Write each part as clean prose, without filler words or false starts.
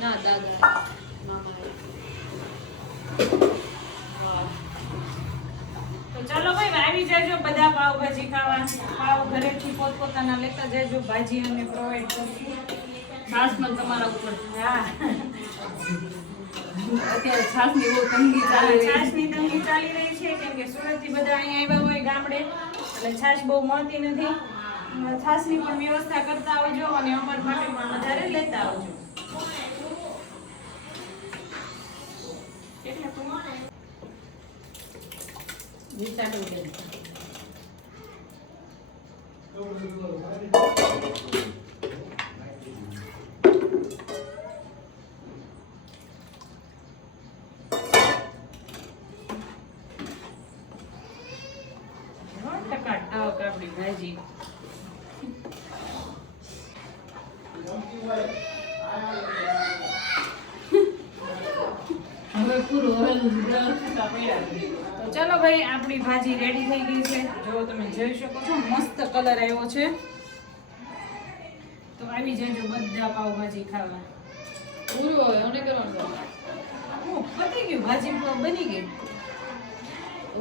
ના દાદા તો ચાલો ભાઈ આવી જાજો બધા પાવભાજી ખાવા. પાવ ઘરેથી પોતપોતાના લેતા જાજો. ભાજી અમે પ્રોવાઈડ કરશું. છાસમાં તમારા ઉપર. હા, અત્યારે છાસની બહુ તંગી ચાલે છે. છાશની તંગી ચાલી રહી છે કેમ કે સુરતથી બધા અહીંયા આવ્યા હોય ગામડે એટલે છાશ બહુ મળતી નથી. છાશની પણ વ્યવસ્થા કરતા આવજો અને અમાર માટે પણ વધારે લેતા આવજો. વિચારવું છે. ટકાટક આપણી ભાજી. હવે પૂરું હવેલું વ્યવસ્થા પડ્યા છે. તો ચાલો ભાઈ આપણી ભાજી રેડી થઈ ગઈ છે. જો તમે જોઈ શકો છો મસ્ત કલર આવ્યો છે. તો આવી જજો બધા પાવભાજી ખાવા. પૂરું હવે અમને કરવાનું છે. ઓ, પતી ગયું. ભાજી બની ગઈ.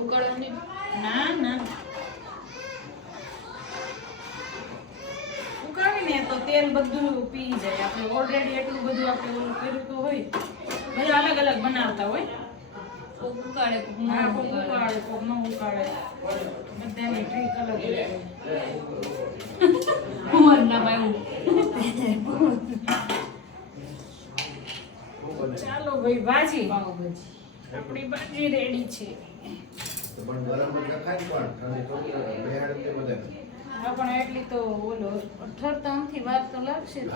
ઉકાળવાની ના ના, ઉકાળીને તો તેલ બધું પી જાય. આપણે ઓલરેડી એટલું બધું આપણે ઓલું કર્યું તો હોય. બધા અલગ અલગ બનાવતા હોય. કોક ઉકાળે કોક ન હા, કોક ઉકાળે. ઉકાળે કોક ન ઉકાળે. બધાની ટ્રીક અલગ અલગ હોય. કુંવર ના પાયું. ચાલો ભાઈ ભાજી પાવભાજી. આપણી ભાજી રેડી છે. પણ ગરમ જ રખાય પણ ઠંડી તો બેહાડ તે બધે હા પણ એટલી તો ઓલો ઠરતા નથી વાર તો લાગશે જ.